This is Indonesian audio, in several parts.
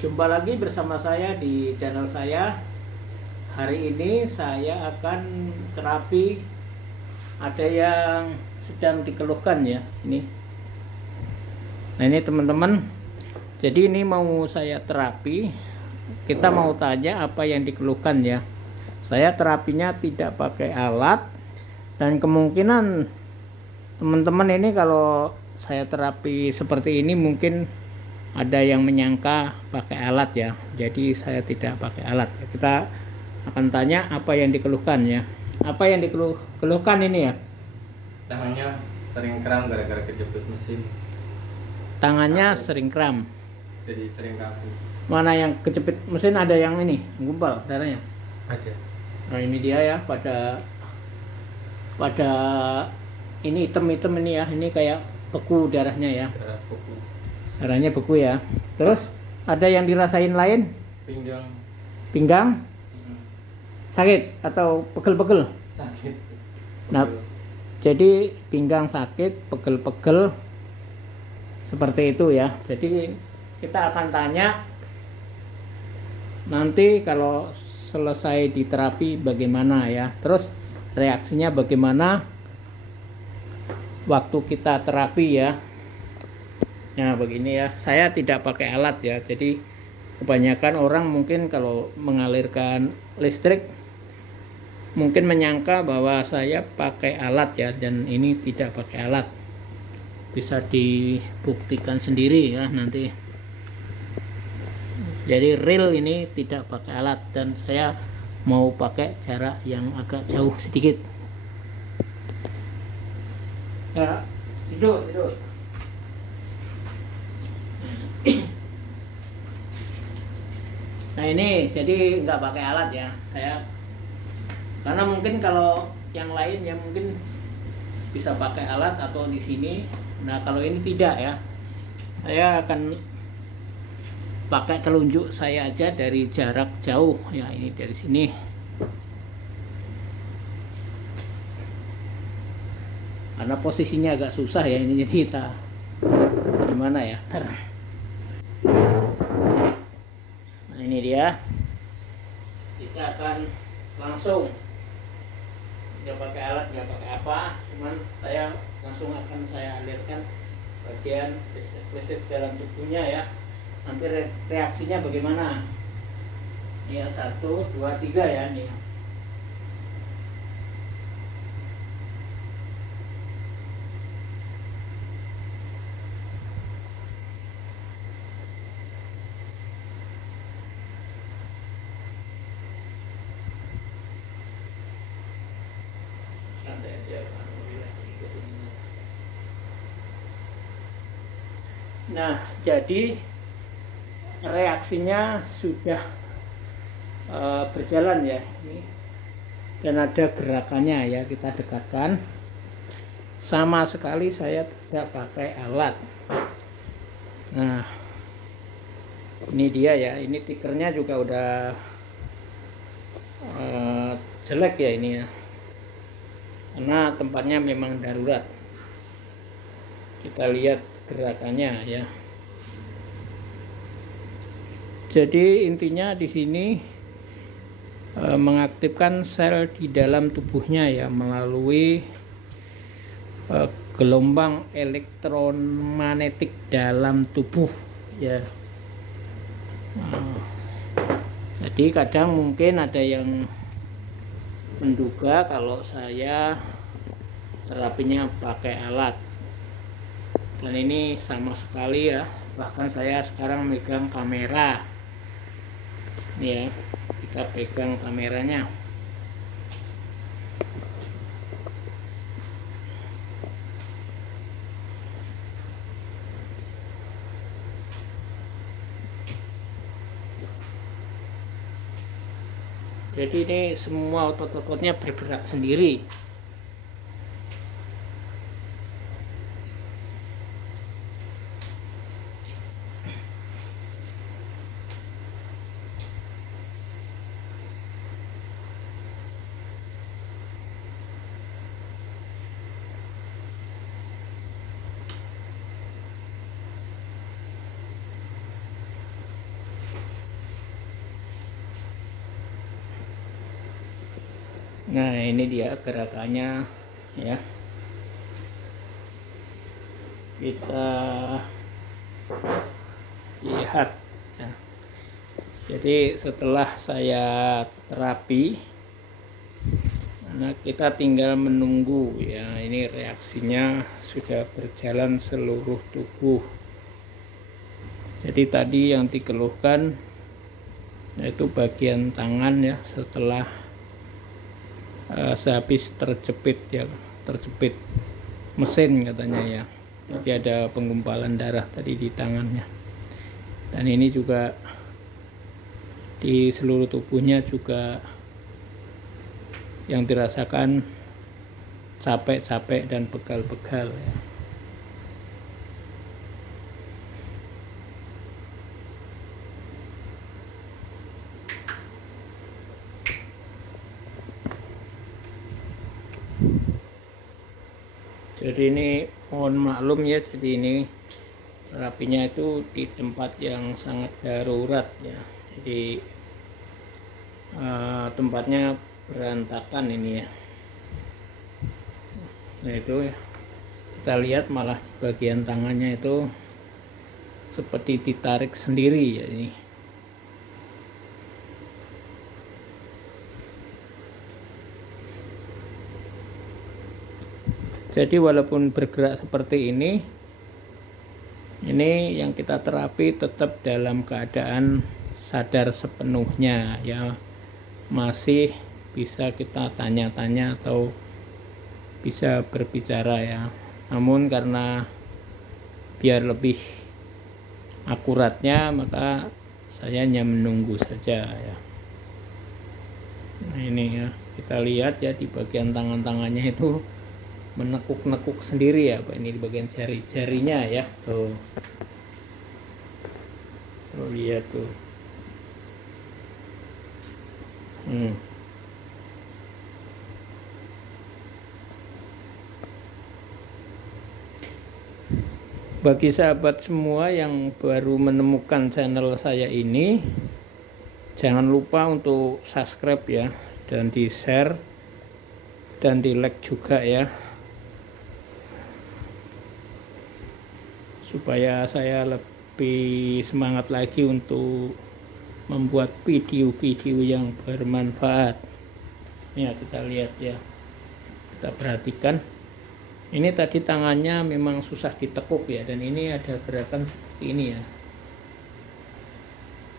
Jumpa lagi bersama saya di channel saya. Hari ini saya akan terapi. Ada yang sedang dikeluhkan ya. Nah ini teman-teman. Jadi ini mau saya terapi. Kita mau tanya apa yang dikeluhkan ya. Saya terapinya tidak pakai alat. Dan kemungkinan teman-teman ini kalau saya terapi seperti ini mungkin ada yang menyangka pakai alat ya, jadi saya tidak pakai alat. Kita akan tanya apa yang dikeluhkan ya. Apa yang dikeluhkan ini ya? Tangannya sering kram gara-gara kejepit mesin. Tangannya sering kram. Jadi sering kaku. Mana yang kejepit mesin, ada yang ini gumpal darahnya? Ada. Nah ini dia ya, pada ini hitam-hitam ini ya, ini kayak beku darahnya ya. Darah beku. Darahnya beku ya. Terus ada yang dirasain lain? Pinggang. Pinggang sakit atau pegel-pegel? Sakit. Nah, jadi pinggang sakit, pegel-pegel seperti itu ya. Jadi kita akan tanya nanti kalau selesai di terapi bagaimana ya. Terus reaksinya bagaimana waktu kita terapi ya. Nah begini ya, saya tidak pakai alat ya. Jadi kebanyakan orang mungkin kalau mengalirkan listrik mungkin menyangka bahwa saya pakai alat ya, dan ini tidak pakai alat. Bisa dibuktikan sendiri ya nanti. Jadi real ini tidak pakai alat, dan saya mau pakai jarak yang agak jauh sedikit. Ya, tidur. Nah ini jadi nggak pakai alat ya saya, karena mungkin kalau yang lain ya mungkin bisa pakai alat atau di sini. Nah kalau ini tidak ya, saya akan pakai telunjuk saya aja dari jarak jauh ya. Ini dari sini. Karena posisinya agak susah ya ini, jadi kita gimana ya. Nah ini dia, kita akan langsung, nggak pakai alat, nggak pakai apa, cuman saya langsung akan saya alirkan bagian listrik dalam tubuhnya ya. Nanti reaksinya bagaimana ya. 1, 2, 3 ya nih. Nah, jadi reaksinya sudah berjalan ya ini, dan ada gerakannya ya. Kita dekatkan. Sama sekali saya tidak pakai alat. Nah, ini dia ya. Ini tikernya juga udah jelek ya ini ya, karena tempatnya memang darurat. Kita lihat gerakannya ya. Jadi intinya di sini mengaktifkan sel di dalam tubuhnya ya, melalui gelombang elektromagnetik dalam tubuh ya. Jadi kadang mungkin ada yang menduga kalau saya terapinya pakai alat, dan ini sama sekali ya. Bahkan saya sekarang megang kamera ya, kita pegang kameranya. Jadi ini semua otot-ototnya bergerak sendiri. Nah, ini dia gerakannya ya. Kita lihat ya. Jadi setelah saya terapi, nah kita tinggal menunggu ya. Ini reaksinya sudah berjalan seluruh tubuh. Jadi tadi yang dikeluhkan yaitu bagian tangan ya, setelah sehabis terjepit ya, terjepit mesin katanya ya. Jadi ada penggumpalan darah tadi di tangannya. Dan ini juga di seluruh tubuhnya juga yang dirasakan capek-capek dan pegal-pegal ya. Jadi ini mohon maklum ya, jadi ini terapinya itu di tempat yang sangat darurat ya. Jadi tempatnya berantakan ini ya. Nah itu ya, kita lihat malah bagian tangannya itu seperti ditarik sendiri ya ini. Jadi walaupun bergerak seperti ini yang kita terapi tetap dalam keadaan sadar sepenuhnya ya, masih bisa kita tanya-tanya atau bisa berbicara ya. Namun karena biar lebih akuratnya, maka saya hanya menunggu saja ya. Nah ini ya, kita lihat ya di bagian tangan-tangannya itu menekuk-nekuk sendiri ya Pak, ini di bagian jari-jarinya ya. Tuh lihat tuh. Bagi sahabat semua yang baru menemukan channel saya ini, jangan lupa untuk subscribe ya, dan di share dan di like juga ya, supaya saya lebih semangat lagi untuk membuat video-video yang bermanfaat. Ya kita lihat ya, kita perhatikan. Ini tadi tangannya memang susah ditekuk ya, dan ini ada gerakan seperti ini ya.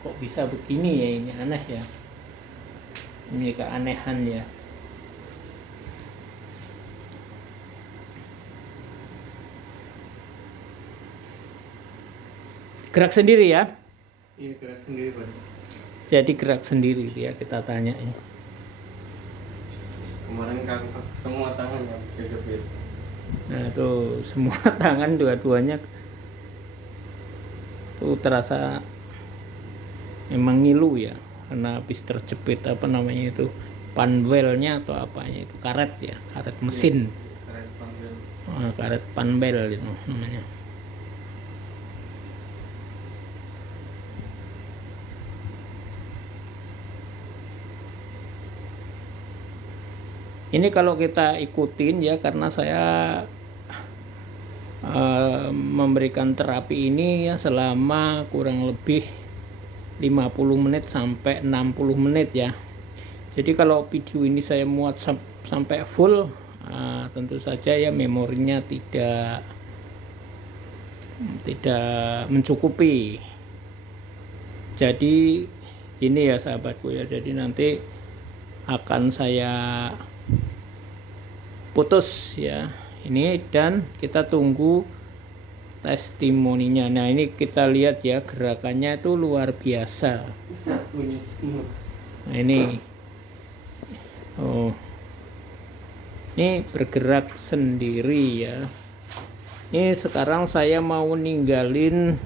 Kok bisa begini ya, ini aneh ya. Ini keanehan ya. Gerak sendiri ya? Iya, gerak sendiri Pak. Jadi gerak sendiri ya, kita tanya ya. Kemarin kaku semua tangannya bisa jepit. Nah tuh semua tangan dua-duanya tuh terasa memang ngilu ya, karena habis terjepit apa namanya itu, panbelnya atau apanya itu, karet ya, karet mesin. Karet panggil. Karet panbel itu namanya. Ini kalau kita ikutin ya, karena saya memberikan terapi ini ya selama kurang lebih 50 menit sampai 60 menit ya. Jadi kalau video ini saya muat sampai full, tentu saja ya memorinya tidak mencukupi. Jadi ini ya sahabatku ya, jadi nanti akan saya putus ya ini, dan kita tunggu testimoninya. Nah ini kita lihat ya, gerakannya itu luar biasa. Nah ini ini bergerak sendiri ya. Ini sekarang saya mau ninggalin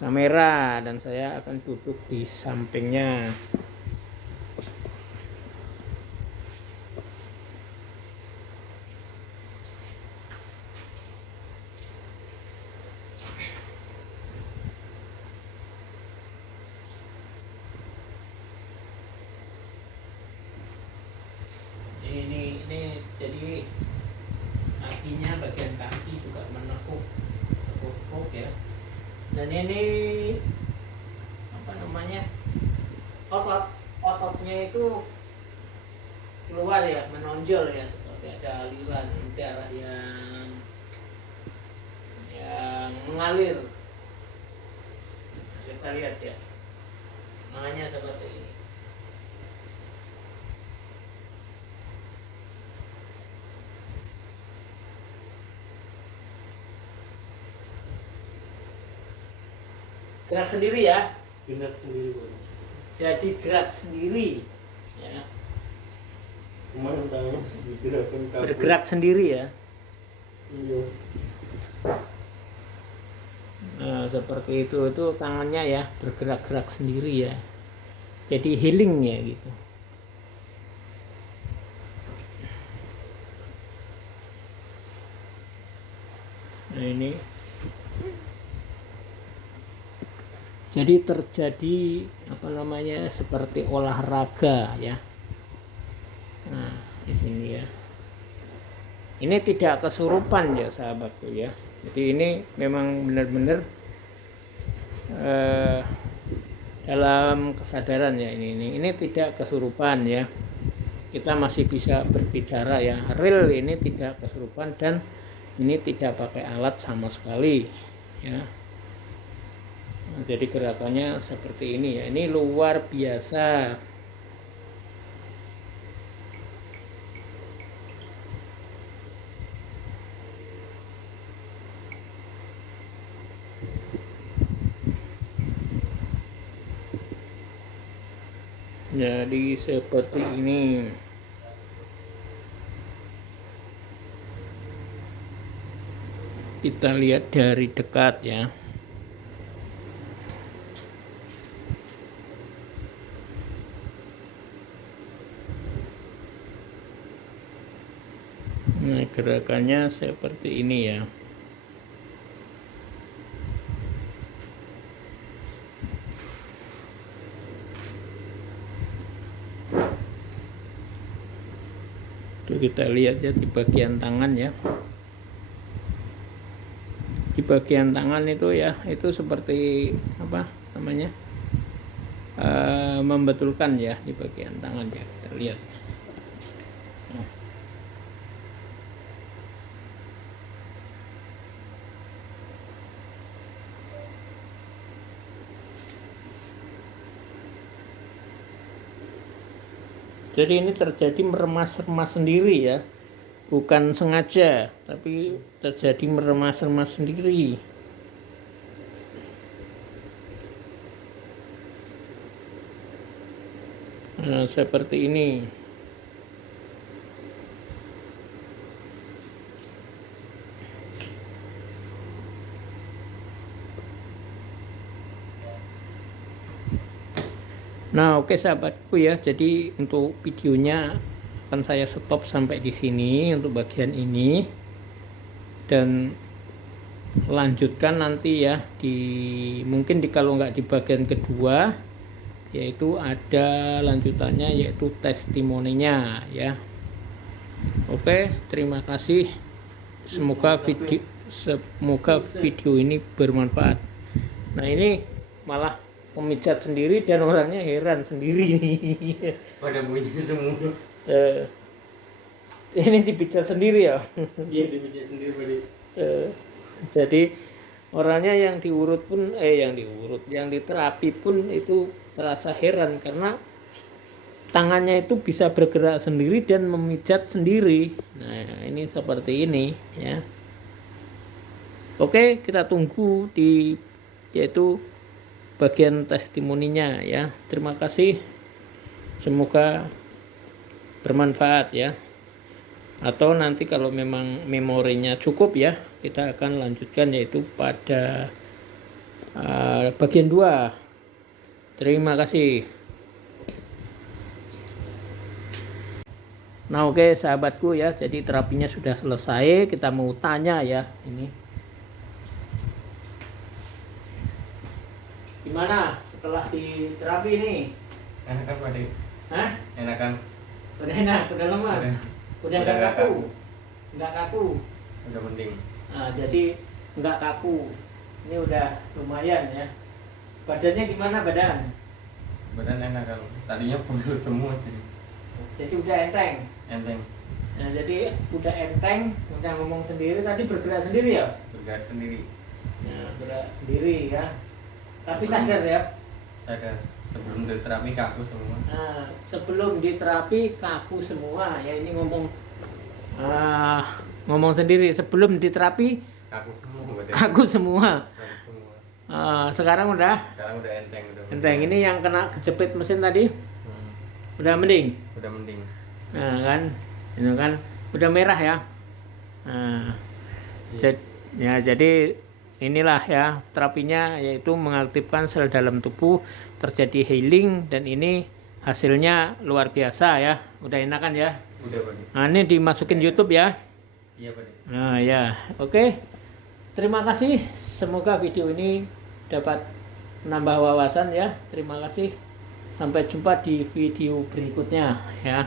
kamera dan saya akan duduk di sampingnya. Dan ini apa namanya, ototnya itu keluar ya, menonjol ya, seperti ada aliran darah yang mengalir. Kita lihat ya, makanya seperti ini. Gerak sendiri ya, Gerak sendiri Pak. jadi gerak sendiri ya, Kemarin tangan digerakkan kabel. bergerak sendiri ya. Iya. Nah, seperti itu tangannya ya, bergerak-gerak sendiri ya, jadi healing ya gitu. Nah ini jadi terjadi apa namanya, seperti olahraga ya. Nah di sini ya, ini tidak kesurupan ya sahabatku ya. Jadi ini memang benar-benar dalam kesadaran ya, ini tidak kesurupan ya. Kita masih bisa berbicara ya, real, ini tidak kesurupan dan ini tidak pakai alat sama sekali ya. Nah, jadi gerakannya seperti ini ya, ini luar biasa. Jadi seperti ini. Kita lihat dari dekat ya. Nah, gerakannya seperti ini ya. Itu kita lihat ya di bagian tangan ya. Di bagian tangan itu ya, itu seperti apa namanya? Membetulkan ya di bagian tangan ya, kita lihat. Nah. Jadi ini terjadi meremas-remas sendiri ya, bukan sengaja, tapi terjadi meremas-remas sendiri. Nah, seperti ini. Nah, oke sahabatku ya. Jadi untuk videonya akan saya stop sampai di sini untuk bagian ini, dan lanjutkan nanti ya mungkin kalau nggak di bagian kedua, yaitu ada lanjutannya yaitu testimoninya ya. Oke, terima kasih. Semoga video ini bermanfaat. Nah, ini malah memijat sendiri dan orangnya heran sendiri nih. Pada bunyi semua. Ini dipijat sendiri ya. Iya, dipijat sendiri Pak. Jadi orangnya yang yang diterapi pun itu terasa heran karena tangannya itu bisa bergerak sendiri dan memijat sendiri. Nah, ini seperti ini ya. Oke, kita tunggu yaitu bagian testimoninya ya. Terima kasih, semoga bermanfaat ya. Atau nanti kalau memang memorinya cukup ya, kita akan lanjutkan yaitu pada bagian 2. Terima kasih. Nah, oke sahabatku ya, jadi terapinya sudah selesai. Kita mau tanya ya, ini gimana setelah di terapi ini? Enakan Pak Dik? Hah? Enakan? Udah enak, udah lemas, udah nggak nggak kaku, nggak kaku. Udah mending. Nah, jadi nggak kaku. Ini udah lumayan ya. Badannya gimana badan? Badan enak kan. Tadinya pegel semua sih. Jadi udah enteng. Enteng. Nah, jadi udah enteng, udah ngomong sendiri, tadi bergerak sendiri ya? Bergerak sendiri. Nah, bergerak sendiri ya. Tapi sadar ya. Sadar. Sebelum diterapi kaku semua. Nah, sebelum diterapi kaku semua ya, ini ngomong sendiri. Sebelum diterapi Kaku semua badan. kaku semua. Kaku semua. Sekarang udah Sekarang udah enteng udah. enteng. Ini yang kena kejepit mesin tadi udah mending. Udah mending. Nah kan, ini kan udah merah ya. Nah, jadi inilah ya terapinya, yaitu mengaktifkan sel dalam tubuh, terjadi healing, dan ini hasilnya luar biasa ya. Udah enakan ya. Udah Pak. Nah, ini dimasukin YouTube ya. Iya Pak. Nah ya, oke. Terima kasih. Semoga video ini dapat menambah wawasan ya. Terima kasih. Sampai jumpa di video berikutnya ya.